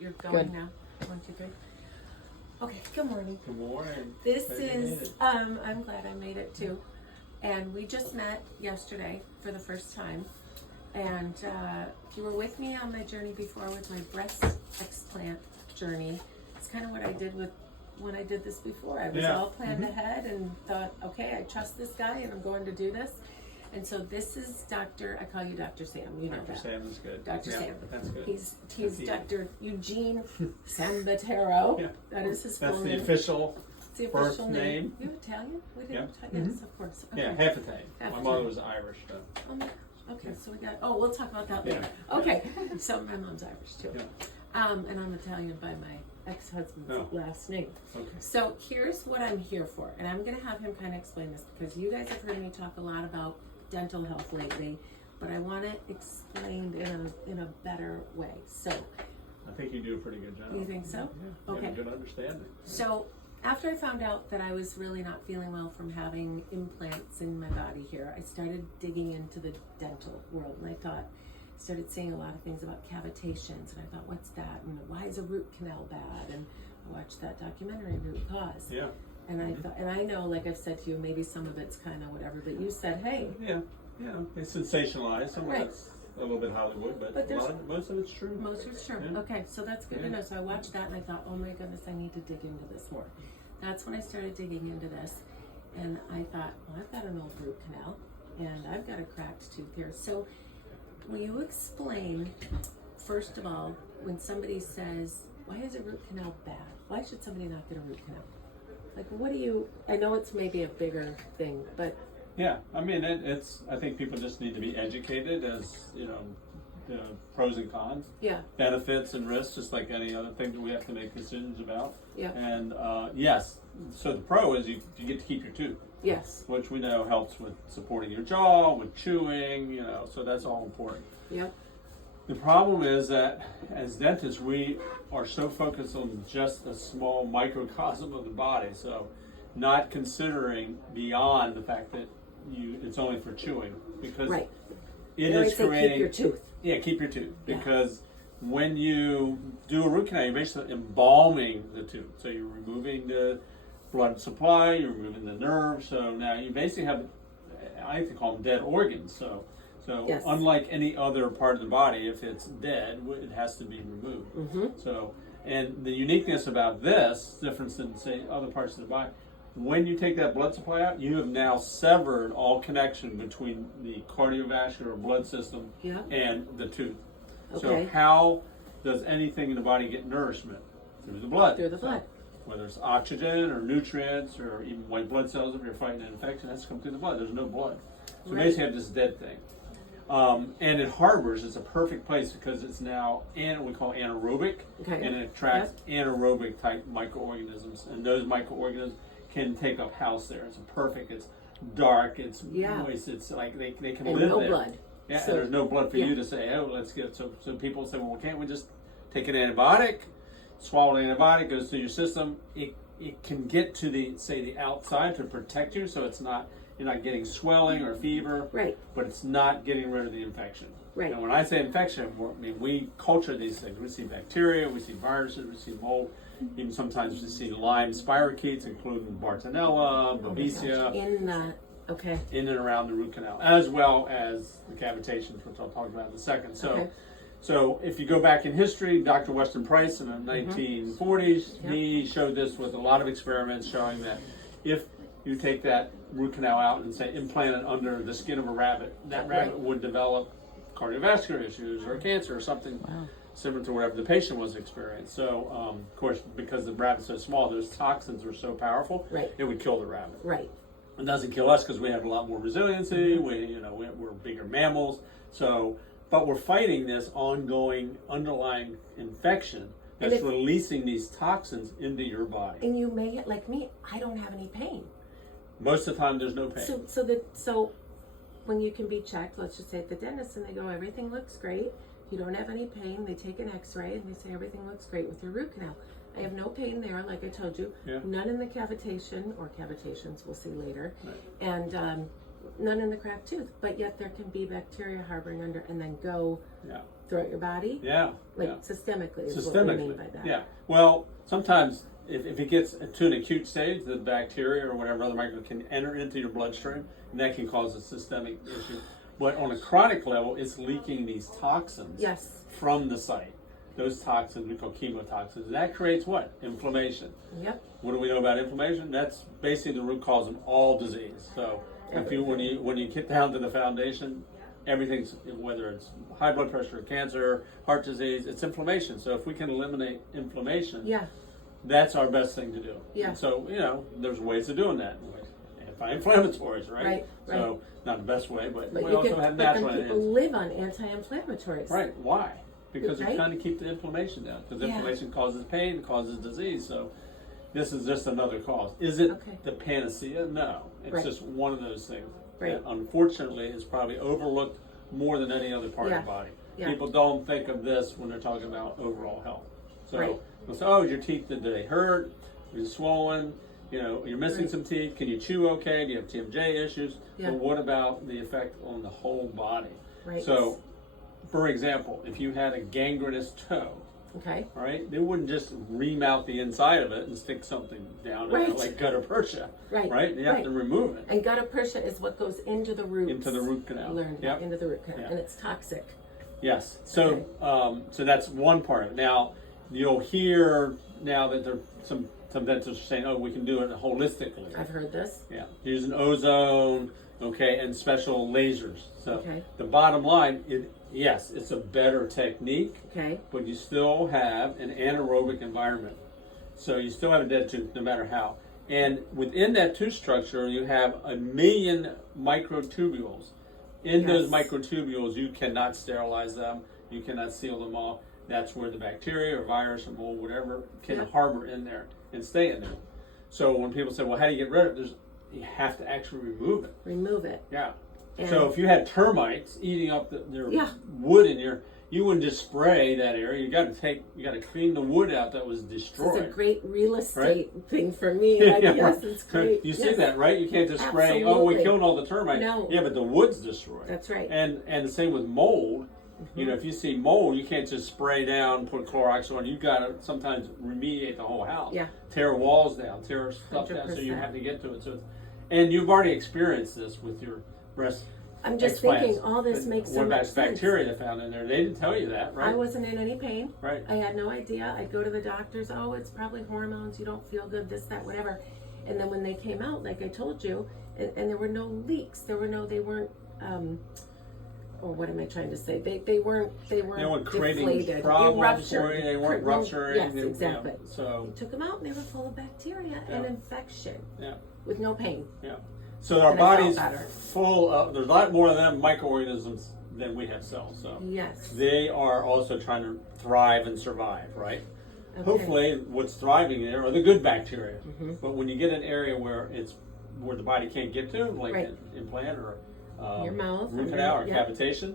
You're going Good. now. 1, 2, 3. Okay. Good morning. Good morning. This Glad you made is. it. I'm glad I made it too. And we just met yesterday for the first time. And you were with me on my journey before with my breast explant journey. It's kind of what I did with when I did this before. I was all planned ahead and thought, okay, I trust this guy and I'm going to do this. And so this is Dr. I call you Dr. Sam. You know Dr. that. Sam is good. Dr. Yeah, Sam. That's good. He's Eugene. Dr. Eugene Sambatero. Yeah. That is his That's full the name. official It's the birth official name. You Italian? We didn't. Yeah. Yes, of course. Okay. Yeah, half Italian. Half My mother Italian. was Irish, though. Oh my gosh. Okay, so we got. Oh, we'll talk about that later. Yeah. Okay. So my mom's Irish too. Yeah. And I'm Italian by my ex-husband's Oh. last name. Okay. So here's what I'm here for, and I'm gonna have him kind of explain this because you guys have heard me talk a lot about dental health lately, but I want it explained in a better way. So, I think you do a pretty good job. you think so? Yeah. You Okay. have a good understanding. So after I found out that I was really not feeling well from having implants in my body here, I started digging into the dental world, and started seeing a lot of things about cavitations, and I thought, what's that? And why is a root canal bad? And I watched that documentary, Root Cause. Yeah. And I thought, and I know, like I've said to you, maybe some of it's kind of whatever, but you said, hey, Yeah. Yeah. It's sensationalized. Some of Right. it's a little bit Hollywood, but there's- most of it's true. most of it's true. Yeah. Okay, so that's good to Yeah. know. So I watched that and I thought, oh my goodness, I need to dig into this more. That's when I started digging into this. And I thought, well, I've got an old root canal and I've got a cracked tooth here. So will you explain, first of all, when somebody says, why is a root canal bad? Why should somebody not get a root canal? Like, what do you, I know it's maybe a bigger thing, but Yeah, I mean, it's. I think people just need to be educated as the pros and cons, yeah, benefits and risks, just like any other thing that we have to make decisions about. yeah, And yes, so the pro is you get to keep your tooth, yes, which we know helps with supporting your jaw, with chewing. So that's all important. yep, The problem is that as dentists, we are so focused on just a small microcosm of the body, so not considering beyond the fact that it's only for chewing, because right. it They always is say creating. keep your tooth. Yeah, keep your tooth, Yeah. because when you do a root canal, you're basically embalming the tooth. So you're removing the blood supply, you're removing the nerve. So now you basically have, I like to call them dead organs. So Yes. unlike any other part of the body, if it's dead, it has to be removed. Mm-hmm. So, and the uniqueness about this, different than say other parts of the body, when you take that blood supply out, you have now severed all connection between the cardiovascular blood system Yeah. and the tooth. Okay. So how does anything in the body get nourishment? Through the blood. Through the So blood. whether it's oxygen or nutrients or even white blood cells, if you're fighting an infection, that's come through the blood. There's no blood. So Right. basically you have this dead thing. And it harbors, it's a perfect place because it's now we call anaerobic, Okay. and it attracts anaerobic type microorganisms, and those microorganisms can take up house there. It's it's dark, it's Yeah. moist, it's like they can And live no there. blood. Yeah, So- and there's no blood for yeah. you to say, oh, let's get so people say, well, can't we just take an antibiotic, swallow an antibiotic, goes through your system, it can get to the outside to protect you, so you're not getting swelling or fever, Right. but it's not getting rid of the infection. Right. And when I say infection, we culture these things. We see bacteria, we see viruses, we see mold, even sometimes we see Lyme spirochetes, including Bartonella, Babesia, in and around the root canal, as well as the cavitations, which I'll talk about in a second. So if you go back in history, Dr. Weston Price in the 1940s, he showed this with a lot of experiments showing that if you take that root canal out and say implant it under the skin of a rabbit, that rabbit would develop cardiovascular issues or cancer or something similar to whatever the patient was experiencing. So, of course, because the rabbit's so small, those toxins are so powerful, it would kill the rabbit. Right. It doesn't kill us because we have a lot more resiliency. We're bigger mammals. So, but we're fighting this ongoing underlying infection that's releasing these toxins into your body. And you may, like me, I don't have any pain. Most of the time, there's no pain. So when you can be checked, let's just say at the dentist, and they go, everything looks great. You don't have any pain. They take an X-ray and they say everything looks great with your root canal. I have no pain there, like I told you. Yeah. None in the cavitation or cavitations. We'll see later, Right. and none in the cracked tooth. But yet there can be bacteria harboring under, and then go throughout your body? Yeah. Like systemically is what we mean by that. Yeah. Well, sometimes if it gets to an acute stage, the bacteria or whatever other microbe can enter into your bloodstream, and that can cause a systemic issue. But on a chronic level, it's leaking these toxins Yes. from the site. Those toxins we call chemotoxins. And that creates what? Inflammation. Yep. What do we know about inflammation? That's basically the root cause of all disease. So if you when you get down to the foundation, everything's, whether it's high blood pressure, cancer, heart disease, it's inflammation. So if we can eliminate inflammation, Yeah. that's our best thing to do. Yeah. And so, there's ways of doing that. Anti-inflammatories, right? Right. So not the best way, but we you also can, have but then natural people live on anti-inflammatories. Right. Why? Because they're Right? trying to keep the inflammation down. Because Yeah. inflammation causes pain, causes disease. So this is just another cause. Is it Okay. the panacea? No. It's Right. just one of those things Right. that unfortunately is probably overlooked more than any other part of the body. Yeah. People don't think of this when they're talking about overall health. So Right. they'll say, oh, your teeth, did they hurt? Are you swollen? You're missing Right. some teeth. Can you chew okay? Do you have TMJ issues? Yeah. But what about the effect on the whole body? Right. So, for example, if you had a gangrenous toe, Okay. all right, they wouldn't just remount the inside of it and stick something down in Right. it like gutta percha, Right. right? You have Right. to remove it And gutta percha is what goes into the roots. into the root canal. Learned Yep. into the root canal, Yeah. and it's toxic. Yes. So, so that's one part of it. Now, you'll hear now that there some dentists are saying, oh, we can do it holistically. I've heard this. Yeah, using ozone, okay, and special lasers. So Okay. the bottom line, yes, it's a better technique, Okay. but you still have an anaerobic environment. So you still have a dead tooth no matter how. And within that tooth structure, you have 1 million microtubules. In those Yes. microtubules, you cannot sterilize them. You cannot seal them off. That's where the bacteria or virus or mold, whatever, can Yep. harbor in there and stay in there. So when people say, well, how do you get rid of it? You have to actually remove it. Remove it. Yeah. And So if you had termites eating up their Yeah. wood in you wouldn't just spray that area. You got to clean the wood out that was this destroyed. is a great real estate thing for me. Like, Yeah, yes, right. it's great. You see Yes. that, right? You can't just spray, oh, we Absolutely. killed all the termites. No. Yeah, but the wood's destroyed. That's right. And the same with mold. Mm-hmm. If you see mold, you can't just spray down, put Clorox on. You've got to sometimes remediate the whole house. Yeah. Tear walls down, tear stuff down, so you 100%. have to get to it. And you've already experienced this with your breast. I'm just explants. thinking all this makes so what much about sense. bacteria they found in there? They didn't tell you that, right? I wasn't in any pain. Right. I had no idea. I'd go to the doctors. Oh, it's probably hormones. You don't feel good. This, that, whatever. And then when they came out, like I told you, and there were no leaks. They weren't. Or what am I trying to say? They weren't creating deflated. problems for you. They weren't rupturing. Yes, exactly. So I took them out, and they were full of bacteria and infection yeah. with no pain. Yeah. So our And I felt body's better. full of, there's a lot more of them microorganisms than we have cells. So Yes. they are also trying to thrive and survive, right? Okay. Hopefully what's thriving there are the good bacteria. Mm-hmm. But when you get an area where the body can't get to, like Right. an implant or Your mouth root or canal or yeah. cavitation,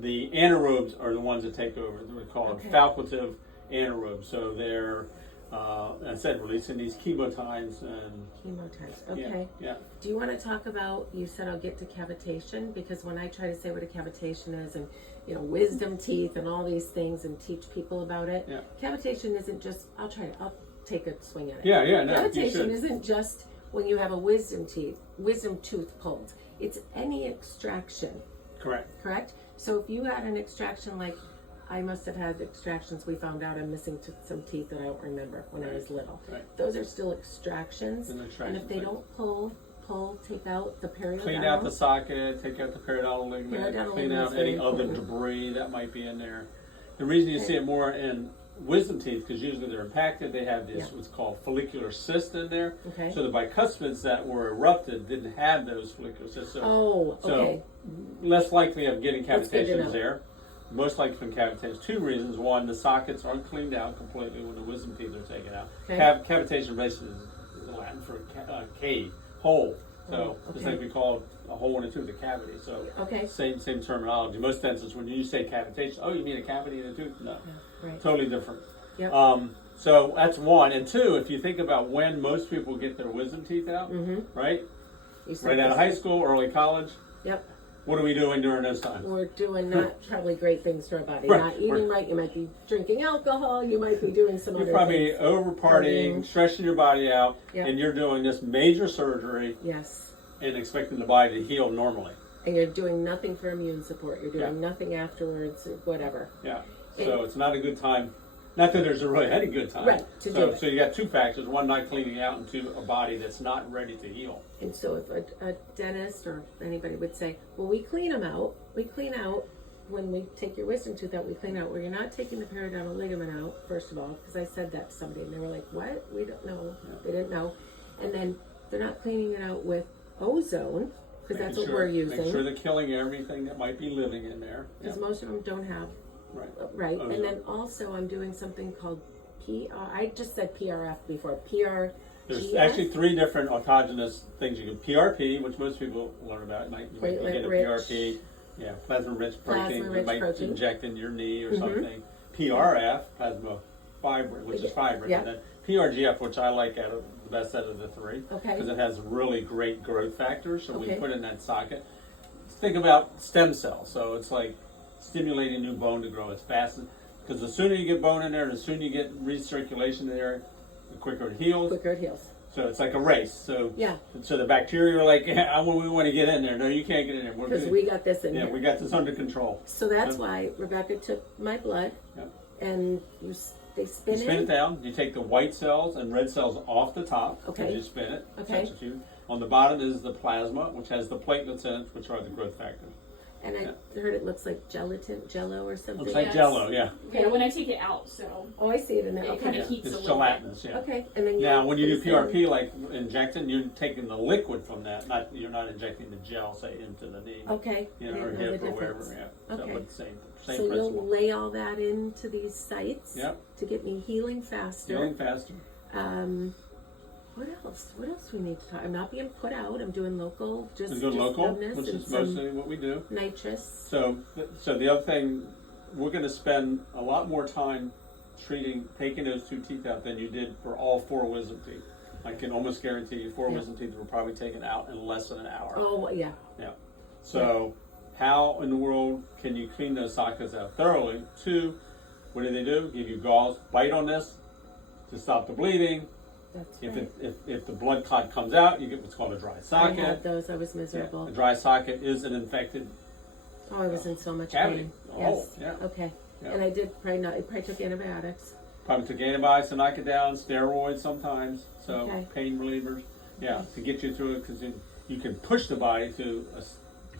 the anaerobes are the ones that take over. They're called Okay. facultative anaerobes. So they're, I said, releasing these chemokines and Chemotypes. Okay. yeah. Do you want to talk about, you said I'll get to cavitation, because when I try to say what a cavitation is and, wisdom teeth and all these things and teach people about it, Yeah. cavitation isn't just, I'll take a swing at it. Yeah, no, you Cavitation should. isn't just when you have a wisdom tooth pulled. It's any extraction, correct? So if you had an extraction, like I must have had extractions, we found out I'm missing some teeth that I don't remember when I was little. Right. Those are still extractions. An extraction, And if they right. don't pull, take out the periodontal. Clean out the socket, take out the periodontal ligament, Periodontal clean ligament's out any very other important. debris that might be in there. The reason you see it more in wisdom teeth, because usually they're impacted, they have this what's called follicular cyst in there. Okay. So the bicuspids that were erupted didn't have those follicular cysts. So, okay. less likely of getting That's good to know. cavitations there. Most likely from cavitations. Two reasons. One, the sockets aren't cleaned out completely when the wisdom teeth are taken out. Okay. Cavitation basically is Latin for cave, hole. So Oh, just okay. like we call a hole in a tooth, a cavity. So Okay. same terminology. Most dentists, when you say cavitation, oh, you mean a cavity in a tooth? No, Right. totally different. Yep. So that's one. And two, if you think about when most people get their wisdom teeth out, Mm-hmm. right? You said Right out of this. high school, early college. Yep. what are we doing during those times? We're doing not probably great things to our body. Right. Not eating right. You might be drinking alcohol. You might be doing some You're other probably things. over partying, stressing your body out, Yep. and you're doing this major surgery Yes. and expecting the body to heal normally. And you're doing nothing for immune support. You're doing Yeah. nothing afterwards, whatever. Yeah. So it's not a good time. Not that there's really any good time. Right, to do it. So you got two factors: one, not cleaning out, and two, a body that's not ready to heal. And so if a dentist or anybody would say, well, we clean them out. We clean out when we take your wisdom tooth out. We clean out. Well, you're not taking the periodontal ligament out, first of all, because I said that to somebody and they were like, what? We don't know. Yeah. They didn't know. And then they're not cleaning it out with ozone, because that's what we're using. Make sure they're killing everything that might be living in there. Because most of them don't have. Right. Right. Ozone. And then also I'm doing something called I just said PRF before. PR. There's actually 3 different autogenous things you can. PRP, which most people learn about. You might get a Platelet-rich. PRP. Yeah, plasma-rich protein. You Plasma-rich might protein. inject in your knee or something. PRF, plasma fiber, which is fiber. Yeah. And then PRGF, which I like the best out of the 3. Okay. Because it has really great growth factors. So we Okay. put in that socket. Think about stem cells. So it's like stimulating new bone to grow as fast as, because the sooner you get bone in there, the sooner you get recirculation there, the quicker it heals. Quicker it heals. So it's like a race. So Yeah. So the bacteria are like, yeah, we want to get in there. No, you can't get in there. We're Because good. we got this in Yeah, here. we got this under control. So that's why Rebecca took my blood Yep. and they spin You spin it down. You take the white cells and red cells off the top. Okay. And you spin it. Okay. Centrifuge. On the bottom is the plasma, which has the platelets in it, which are the growth factors. And I heard it looks like jello or something. Looks like Yes. Jello, yeah. Yeah, when I take it out, so Oh, I see it in there. it Okay. kind of heats a It's little bit. gelatinous, yeah. Okay. And then Now, when you do put this in. PRP, like injecting, you're taking the liquid from that. You're not injecting the gel, say, into the knee, Okay. you know, I or didn't know hip the or wherever. difference. Yeah. Okay. So, but same So principle. you'll lay all that into these sites Yep. to get me healing faster. Healing faster. What else? What else do we need to talk? I'm not being put out. I'm doing local, just And good local, numbness which and is some mostly what we do. nitrous. So the other thing, we're going to spend a lot more time taking those 2 teeth out than you did for all 4 wisdom teeth. I can almost guarantee you 4 Yeah. wisdom teeth were probably taken out in less than an hour. Oh yeah. Yeah. So how in the world can you clean those sockets out thoroughly? 2, what do? Give you gauze, bite on this to stop the bleeding. That's If right. if the blood clot comes out, you get what's called a dry I socket. had those. I was Yeah. miserable. A dry socket is an infected Oh, I was in so much cavity. pain. Oh, Yes. yeah. Okay. Yeah. And I did probably not. I probably took antibiotics. Probably took antibiotics to knock it down, steroids sometimes, so Okay. pain relievers. Yeah, to get you through it, because you can push the body to a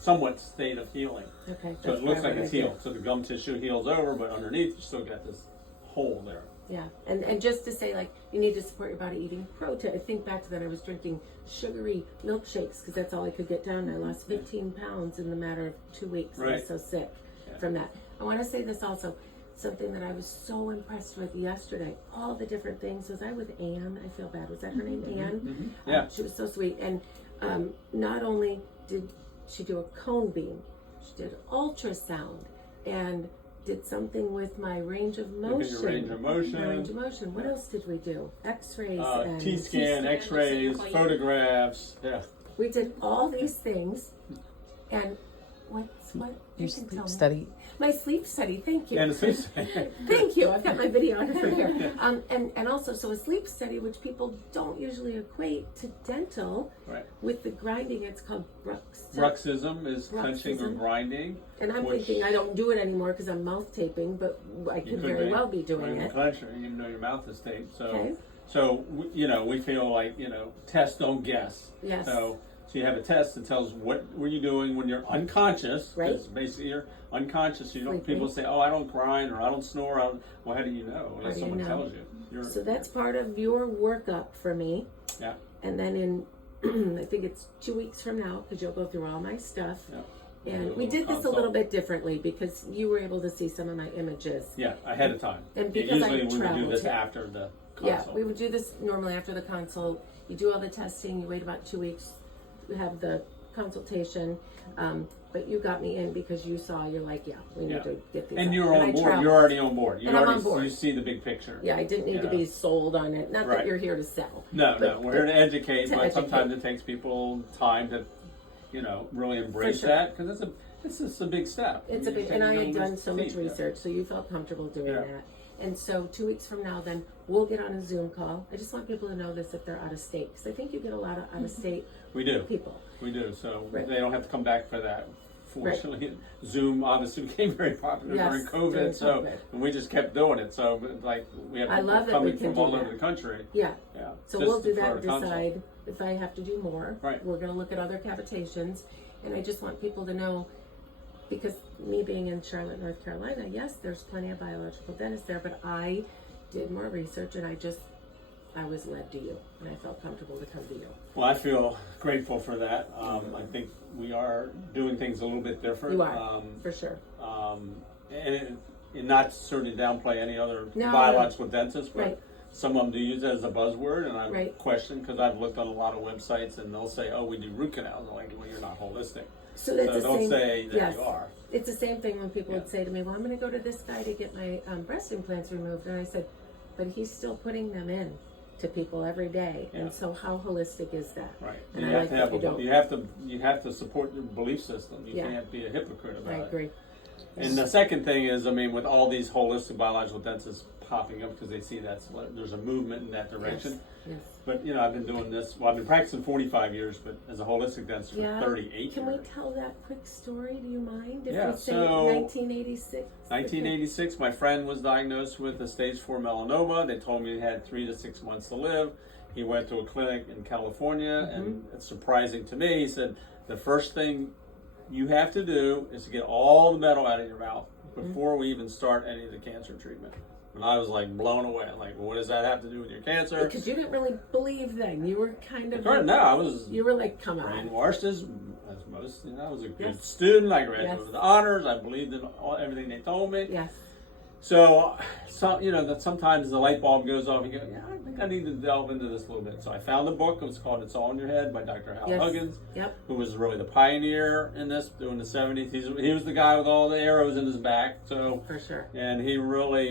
somewhat state of healing. Okay. So that's it looks probably like what it's I did. healed. So the gum tissue heals over, but underneath you still got this hole there. Yeah, and just to say, like, you need to support your body eating protein. I think back to that, I was drinking sugary milkshakes because that's all I could get down. I lost 15 pounds in the matter of 2 weeks. I was Right. so sick Yeah. from that. I want to say this also, something that I was so impressed with yesterday. All the different things. Was I with Anne? I feel bad. Was that her name, Anne? Yeah. She was so sweet. And not only did she do a cone beam, she did ultrasound and did something with my range of Look motion. at your range of motion. My range of motion. What else did we do? X-rays and T-scan, T-scan, X-rays, just photographs. Yeah. we did all these things. And what Your you can tell sleep me. study. My sleep study. Thank you. And it's Thank you. I've got my videographer here. And also, so a sleep study, which people don't usually equate to dental, right. with the grinding, it's called Bruxism is clenching or Bruxism. grinding. And I'm which thinking I don't do it anymore because I'm mouth taping, but I you could very well be doing it. Clencher, even though your mouth is taped. So, Okay. we feel like, test, don't guess. Yes. So you have a test that tells what were you doing when you're unconscious. Right. Because basically you're unconscious. You don't. Sleeping. People say, "Oh, I don't grind or I don't snore." Well, how do you know? Unless do you someone know? tells you. You're, So that's part of your workup for me. Yeah. And then in, I think it's 2 weeks from now, because you'll go through all my stuff. Yeah. And we did this a little bit differently because you were able to see some of my images. Yeah, ahead of time. And because I usually we would do traveled this to- after the Yeah, consult. we would do this normally after the consult. You do all the testing, you wait about 2 weeks, you have the consultation. But you got me in because you saw, you're like, yeah, we need Yeah. to get these And out. you're I on board. traveled. You're already on board. You And I'm already on board. you see the big picture. Yeah, I didn't need to Yeah. be sold on it. Not that Right. you're here to sell. No, But- we're here to educate, to but sometimes educate. it takes people time to really embrace sure. that, because it's just a big step. It's a You big, take and I your had little done so much feet, yeah. research, so you felt comfortable doing Yeah. that. And so 2 weeks from now, then we'll get on a Zoom call. I just want people to know this if they're out of state, because I think you get a lot of out of state We do. people. We do. So Right. they don't have to come back for that. Fortunately, Zoom obviously became very popular Yes, during COVID, during so COVID. and we just kept doing it. So like we have I people love that we coming can from do all that. over the country. Yeah. Yeah. So just we'll do for that a and consult. decide if I have to do more. Right. We're going to look at other cavitations, and I just want people to know, because me being in Charlotte, North Carolina, yes, there's plenty of biological dentists there, but I did more research, and I was led to you, and I felt comfortable to come to you. Well, I feel grateful for that. I think we are doing things a little bit different. You are, for sure. And not certainly downplay any other No, biological dentists, but Right. some of them do use it as a buzzword, and I Right. question, because I've looked on a lot of websites and they'll say, "Oh, we do root canals." I'm like, "Well, you're not holistic." So that's So the don't same. say that yes. you are. It's the same thing when people Yeah. would say to me, "Well, I'm going to go to this guy to get my breast implants removed," and I said, "But he's still putting them in to people every day, Yeah. and so how holistic is that?" Right. And You I have like to that have you don't. you have to support your belief system. You Yeah. can't be a hypocrite about I it. agree. And the second thing is, with all these holistic biological dentists popping up, because they see there's a movement in that direction. Yes. But I've been doing this. Well, I've been practicing 45 years, but as a holistic dentist for Yeah. 38 Can years. we tell that quick story? Do you mind? If Yeah, we say so- 1986. 1986, my friend was diagnosed with a stage 4 melanoma. They told me he had 3 to 6 months to live. He went to a clinic in California, and it's surprising to me. He said, the first thing you have to do is to get all the metal out of your mouth before we even start any of the cancer treatment. And I was like blown away. Like, well, what does that have to do with your cancer? Because you didn't really believe then. You were kind of. No, I was You were like, come on. brainwashed as most. I was a good Yes. student. I graduated Yes. with honors. I believed in everything they told me. Yes. So that sometimes the light bulb goes off and you go, yeah, I think I need to delve into this a little bit. So I found a book. It was called It's All in Your Head by Dr. Hal Yes. Huggins, Yep. who was really the pioneer in this during the 70s. He was the guy with all the arrows in his back. So, For sure. and he really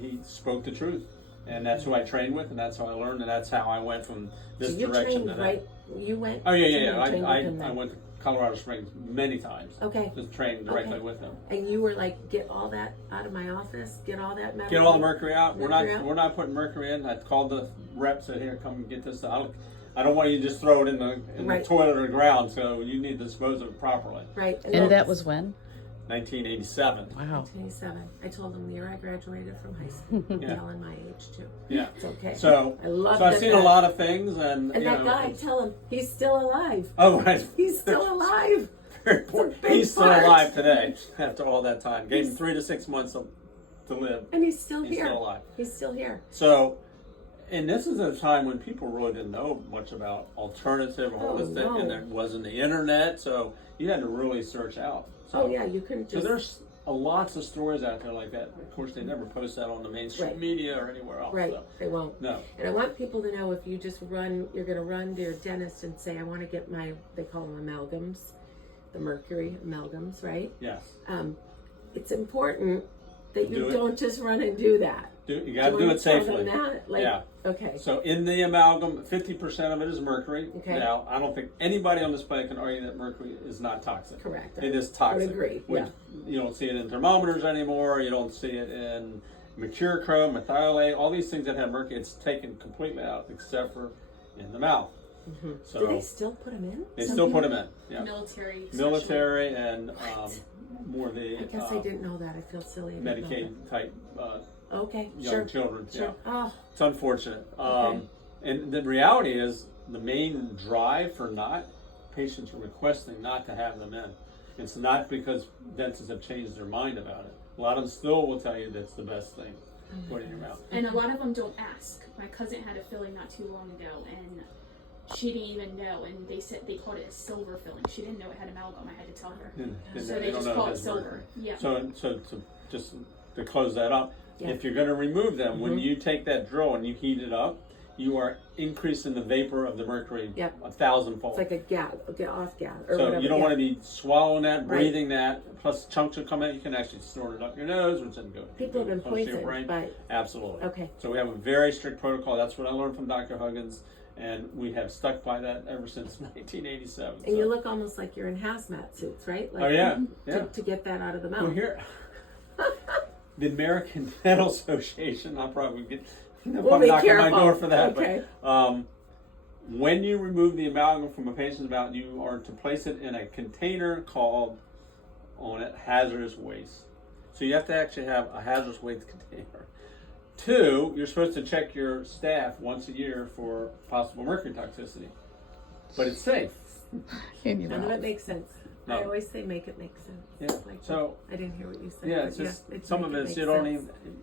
he spoke the truth. And that's who I trained with, and that's how I learned, and that's how I went from this So you direction trained to that. right. You went. Oh, to yeah. train with him I then. went to Colorado Springs many times. Okay. Just trained directly Okay. with him. And you were like, get all that out of my office. Get all that metal. Get all the mercury out. Mercury out? We're not putting mercury in. I called the rep, said, "Here, come and get this out. I don't want you to just throw it in the Right. toilet or the ground. So you need to dispose of it properly." Right. And that was when? 1987. Wow. 27. I told him the year I graduated from high school. I'm Yeah. telling my age too. Yeah. It's okay. So I love so I've that seen guy. a lot of things, and And you that know, guy, tell him he's still alive. Oh, right. He's still alive. Very important. big He's still part. alive today after all that time. Gave him He's- 3 to 6 months to live. And he's still He's here. still alive. He's still here. So, and this is a time when people really didn't know much about alternative or Oh, holistic, no. and there wasn't the internet, so you had to really search out. So, Oh yeah, you couldn't So just. there's lots of stories out there like that. Of course, they never post that on the mainstream Right. media or anywhere else. Right. So, They won't. no. And I want people to know, if you just you're going to run to your dentist and say, I want to get they call them amalgams, the mercury amalgams, right? Yes. It's important that Do you it. don't just run and do that. You got to you do wanna it tell them safely. that? Like, Yeah. Okay. So in the amalgam, 50% of it is mercury. Okay. Now, I don't think anybody on this planet can argue that mercury is not toxic. Correct. It is I toxic. would agree. Which you don't see it in thermometers anymore. You don't see it in mercurochrome, methylate, all these things that have mercury. It's taken completely out except for in the mouth. Mm-hmm. So Do they still put them in? they Some still put people? them in. Yeah. Military. And more of the I guess I didn't know that. I feel silly. I didn't know Medicaid type that. Okay. young Sure. children. Sure. Yeah. Oh. It's unfortunate. Okay. And the reality is, the main drive for patients are requesting not to have them in. It's not because dentists have changed their mind about it. A lot of them still will tell you that's the best thing. Put it in your mouth. And a lot of them don't ask. My cousin had a filling not too long ago, and she didn't even know. And they called it a silver filling. She didn't know it had amalgam. I had to tell her. So they just call it silver. Yeah. So to just to close that up, Yeah. if you're going to remove them, when you take that drill and you heat it up, you are increasing the vapor of the mercury Yep. 1,000-fold. It's like a off gas or So whatever. you don't want to be swallowing that, Right. breathing that. Plus, chunks will come out. You can actually snort it up your nose, which doesn't go. People have been close to your poisoned brain. by. Absolutely. Okay. So we have a very strict protocol. That's what I learned from Dr. Huggins, And we have stuck by that ever since 1987. And you look almost like you're in hazmat suits, right? Like, oh yeah, yeah. To get that out of the mouth. Well, here, the American Dental Association. I'll probably get. We'll probably be knock on my careful. door for that. Okay. But when you remove the amalgam from a patient's mouth, you are to place it in a container called on it hazardous waste. So you have to actually have a hazardous waste container. 2, you're supposed to check your staff once a year for possible mercury toxicity. But it's safe. None of it makes sense. No. I always say make it make sense. Yeah. Like, So I didn't hear what you said. yeah, but it's just it's some make of it it's make you don't sense. even.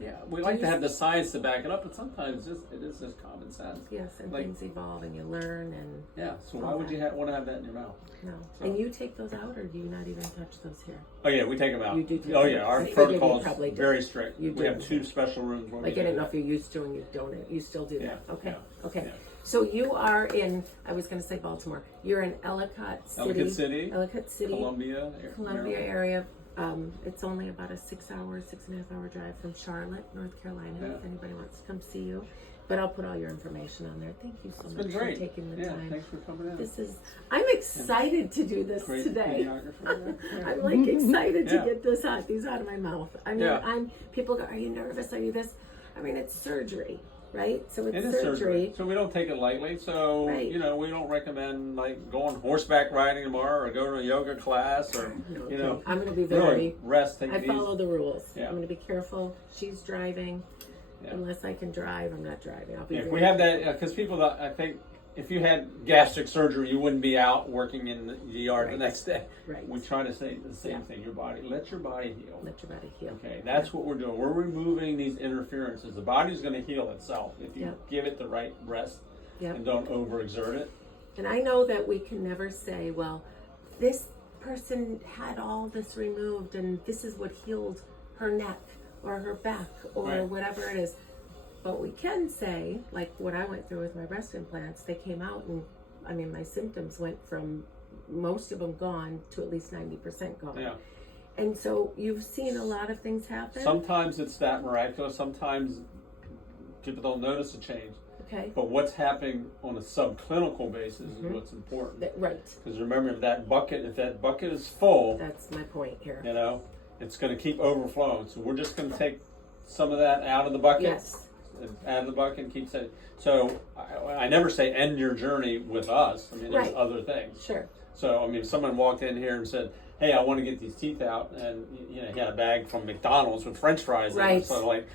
Yeah, we like to have the science to back it up, but sometimes it is just common sense. Yes, and like- things evolve and you learn and Yeah. So why would you want to have that in your mouth? no. So- And you take those out, or do you not even touch those here? Oh yeah, we take them out. You do take oh them yeah, out. our I figured you protocol is probably did. very strict. You We have do. 2 special rooms where Like, we I do didn't know that. if you used to and you don't. You still do Yeah, that. Okay. yeah, Okay. yeah. So you are in. I was going to say Baltimore. You're in Ellicott City. Ellicott City, Columbia Columbia Maryland. area. It's only about a 6.5 hour drive from Charlotte, North Carolina. Yeah. If anybody wants to come see you, but I'll put all your information on there. Thank you so It's much been for great. taking the Yeah, time. thanks for coming in. This is. I'm excited to do this Great today. videographer. Yeah. I'm like excited to Yeah. get these out of my mouth. I mean, Yeah. people go, are you nervous? Are you this? I mean, it's surgery, right? So it's It is surgery, so we don't take it lightly. So Right. we don't recommend like going horseback riding tomorrow or go to a yoga class or No, I'm going to be really very. rest. Take I it follow easy. the rules. Yeah. I'm going to be careful. She's driving. Yeah. Unless I can drive, I'm not driving. I'll be. Yeah, if very we have that, because people, I think, if you had gastric surgery, you wouldn't be out working in the ER the Right. next day. Right. We try to say the same Yeah. thing. Let your body heal. Let your body heal. Okay, that's what we're doing. We're removing these interferences. The body's going to heal itself if you Yep. give it the right rest Yep. and don't overexert it. And I know that we can never say, well, this person had all this removed and this is what healed her neck or her back or Right. whatever it is. But we can say, like what I went through with my breast implants, they came out and, I mean, my symptoms went from most of them gone to at least 90% gone. Yeah. And so you've seen a lot of things happen. Sometimes it's that miraculous. Sometimes people don't notice a change. Okay. But what's happening on a subclinical basis is what's important. Right. Because remember, if that bucket is full, That's my point here. it's going to keep overflowing. So we're just going to take some of that out of the bucket, Yes. and out of the bucket, and keep saying. So I never say end your journey with us. I mean, there's Right. other things. Sure. So I mean, if someone walked in here and said, "Hey, I want to get these teeth out," and he had a bag from McDonald's with French fries in it, Right. so like.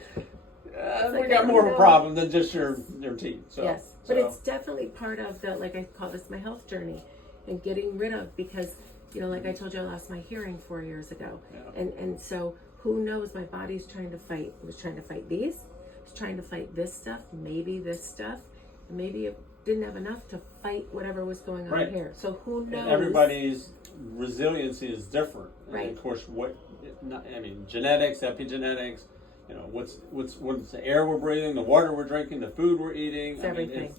We like, got I more don't of a know. problem than just your teeth. So, Yes, but it's definitely part of the, like I call this my health journey and getting rid of, because, like I told you, I lost my hearing 4 years ago. Yeah. And so who knows, my body's trying to fight. It was trying to fight these, it was trying to fight this stuff, maybe this stuff, and maybe it didn't have enough to fight whatever was going on Right. here. So who knows? And everybody's resiliency is different. Right. And of course, genetics, epigenetics, what's the air we're breathing, the water we're drinking, the food we're eating. It's everything.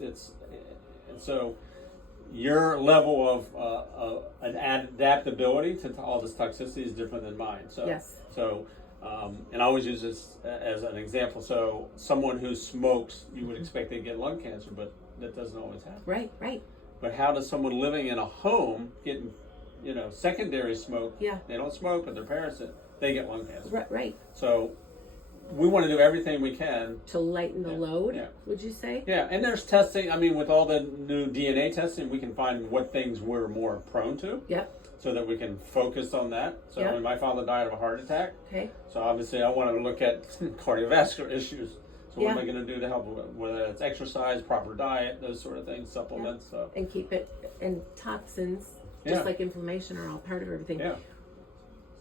And so your level of an adaptability to all this toxicity is different than mine. So, Yes. So, and I always use this as an example. So someone who smokes, you would expect they get lung cancer, but that doesn't always happen. Right. But how does someone living in a home getting, secondary smoke? Yeah. They don't smoke, but their parents, they get lung cancer. Right. So we want to do everything we can. To lighten the load, Yeah. would you say? Yeah, and there's testing. I mean, with all the new DNA testing, we can find what things we're more prone to, Yep. so that we can focus on that. So Yeah. when my father died of a heart attack, Okay. so obviously I wanted to look at cardiovascular issues. So what am Yeah. I going to do to help with whether it's exercise, proper diet, those sort of things, supplements. So And keep it, and toxins, Yeah. just like inflammation, are all part of everything. yeah.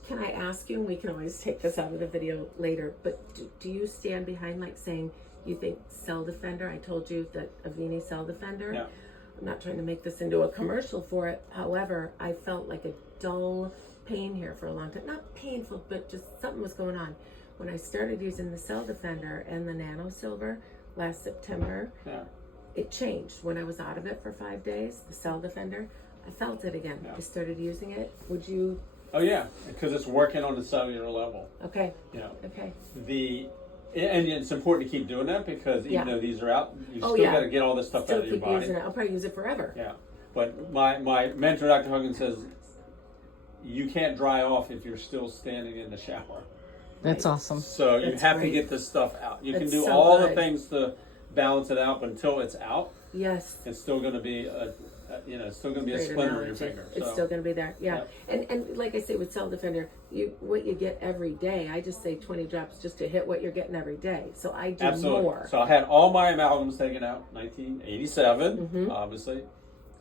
Can I ask you, and we can always take this out of the video later, but do you stand behind, like, saying you think Cell Defender, I told you that Avini Cell Defender, Yeah. I'm not trying to make this into a commercial for it, however, I felt like a dull pain here for a long time. Not painful, but just something was going on. When I started using the Cell Defender and the Nano Silver last September, Yeah. it changed. When I was out of it for 5 days, the Cell Defender, I felt it again. Yeah. I started using it. Would you? Oh yeah, because it's working on the cellular level. Okay. You know, Okay. the And it's important to keep doing that because even though these are out, you still got to get all this stuff Still out of your keep body. using it. I'll probably use it forever. Yeah, but my mentor, Dr. Hogan, says you can't dry off if you're still standing in the shower. That's awesome. So you have to get this stuff out. You can do all the things to balance it out, but until it's out, yes, it's still going to be a splinter in your finger. It's still going to be there. Yeah. And like I say with Cell Defender, what you get every day. I just say 20 drops just to hit what you're getting every day. So I do more. So I had all my amalgams taken out, 1987. Obviously,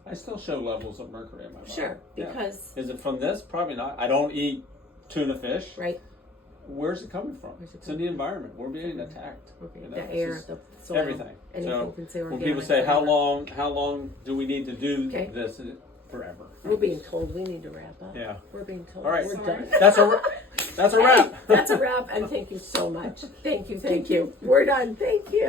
I still show levels of mercury in my body. Sure, because is it from this? Probably not. I don't eat tuna fish. Right. Where's it coming from? It's in the environment. We're being attacked. The air, the soil, everything. Anything can say organic. When people say, how long do we need to do this? Forever. We're being told we need to wrap up. Yeah. We're being told. All right. We're done. That's a wrap. That's a wrap. And thank you so much. Thank you. We're done. Thank you.